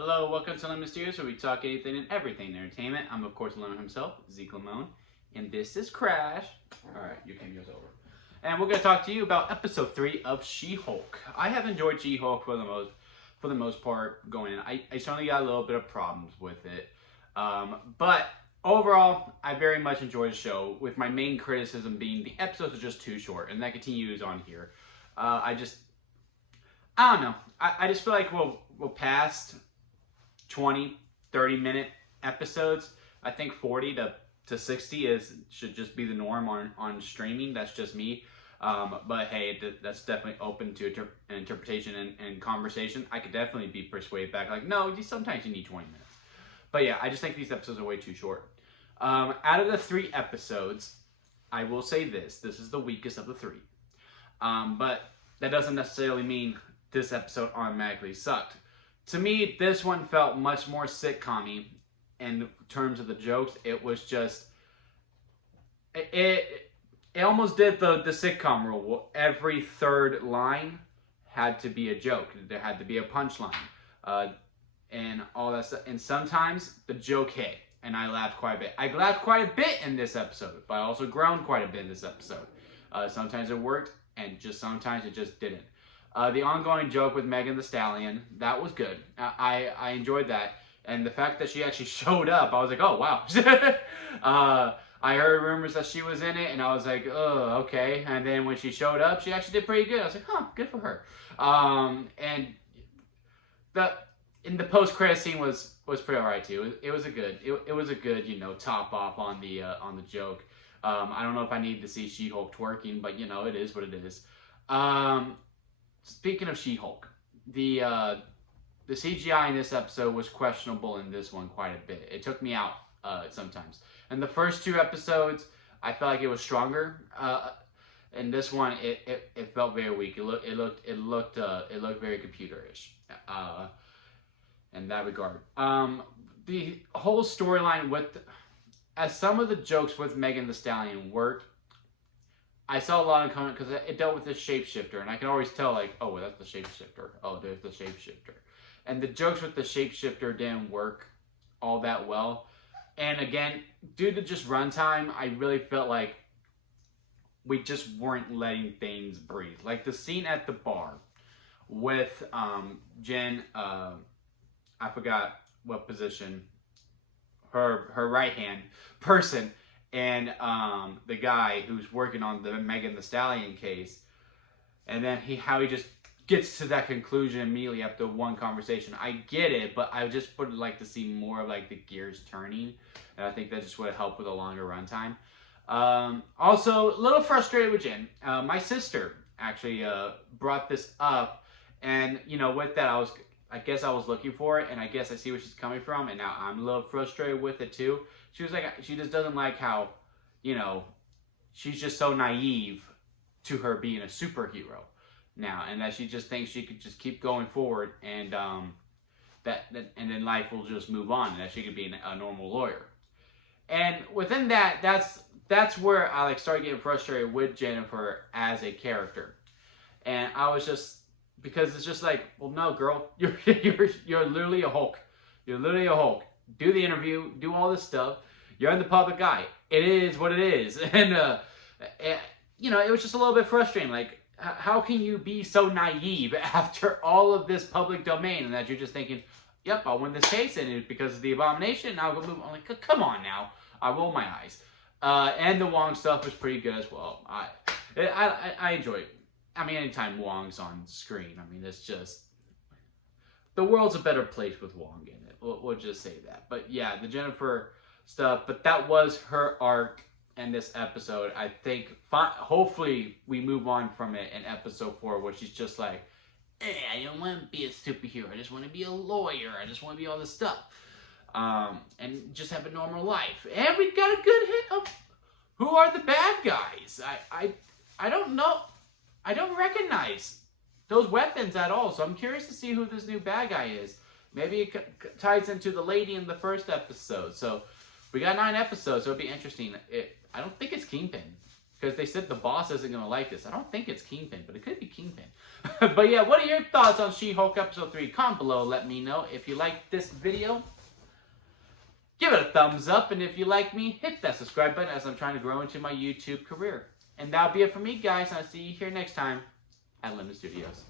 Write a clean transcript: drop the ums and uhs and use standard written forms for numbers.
Hello, welcome to Lemon Mysterious, where we talk anything and everything entertainment. I'm, of course, Lemon himself, Zeke Lamone, and this is Crash. Alright, your cameo's over. And we're going to talk to you about episode 3 of She-Hulk. I have enjoyed She-Hulk for the most part going in. I certainly got a little bit of problems with it. But overall, I very much enjoyed the show, with my main criticism being the episodes are just too short, and that continues on here. I don't know. I just feel like we'll past 20, 30-minute episodes. I think 40 to 60 should just be the norm on streaming. That's just me. But hey, that's definitely open to interpretation and conversation. I could definitely be persuaded back. Like, no, sometimes you need 20 minutes. But yeah, I just think these episodes are way too short. Out of the 3 episodes, I will say this is the weakest of the 3. But that doesn't necessarily mean this episode automatically sucked. To me, this one felt much more sitcom-y in terms of the jokes. It was just... It almost did the sitcom rule. Every third line had to be a joke. There had to be a punchline. And all that stuff. And sometimes the joke hit. And I laughed quite a bit. I laughed quite a bit in this episode. But I also groaned quite a bit in this episode. Sometimes it worked. And sometimes it just didn't. The ongoing joke with Megan Thee Stallion, that was good. I enjoyed that. And the fact that she actually showed up, I was like, oh, wow. I heard rumors that she was in it, and I was like, oh, okay. And then when she showed up, she actually did pretty good. I was like, huh, good for her. And the post-credit scene was pretty alright too. It was a good, top off on the joke. I don't know if I need to see She-Hulk twerking, but it is what it is. Speaking of She-Hulk, the CGI in this episode was questionable in this one quite a bit. It took me out sometimes. In the first 2 episodes, I felt like it was stronger. In this one, it felt very weak. It looked very computerish in that regard. The whole storyline as some of the jokes with Megan Thee Stallion worked, I saw a lot of comment because it dealt with the shapeshifter, and I can always tell, like, oh, well, that's the shapeshifter. Oh, there's the shapeshifter. And the jokes with the shapeshifter didn't work all that well. And again, due to just runtime, I really felt like we just weren't letting things breathe. Like the scene at the bar with Jen, I forgot what position, her right-hand person, and the guy who's working on the Megan Thee Stallion case, and then how he just gets to that conclusion immediately after one conversation. I get it, but I just would like to see more of like the gears turning, and I think that just would help with a longer runtime. Also, a little frustrated with Jen. My sister actually brought this up, and with that I guess I was looking for it, and I guess I see where she's coming from, and now I'm a little frustrated with it too. She was like, she just doesn't like how, she's just so naive to her being a superhero now, and that she just thinks she could just keep going forward, and and then life will just move on, and that she could be a normal lawyer. And within that's where I started getting frustrated with Jennifer as a character, and I was just. Because it's just like, well, no, girl, you're literally a Hulk. You're literally a Hulk. Do the interview, do all this stuff. You're in the public eye. It is what it is. And, it was just a little bit frustrating. Like, how can you be so naive after all of this public domain, and that you're just thinking, yep, I'll win this case, and it's because of the Abomination, I'll go move. I'm like, come on now. I roll my eyes. And the Wong stuff was pretty good as well. I enjoyed it. I mean, anytime Wong's on screen, I mean, it's just... The world's a better place with Wong in it. We'll just say that. But yeah, the Jennifer stuff, but that was her arc in this episode. I think, hopefully, we move on from it in episode 4, where she's just like, I don't want to be a superhero. I just want to be a lawyer. I just want to be all this stuff. And just have a normal life. And we got a good hit of who are the bad guys. I don't know. I don't recognize those weapons at all, so I'm curious to see who this new bad guy is. Maybe it ties into the lady in the first episode. So we got 9 episodes, so it'll be interesting. I don't think it's Kingpin. Because they said the boss isn't going to like this. I don't think it's Kingpin, but it could be Kingpin. But yeah, what are your thoughts on She-Hulk Episode 3? Comment below, let me know. If you like this video, give it a thumbs up. And if you like me, hit that subscribe button as I'm trying to grow into my YouTube career. And that'll be it for me, guys. I'll see you here next time at Lemon Studios.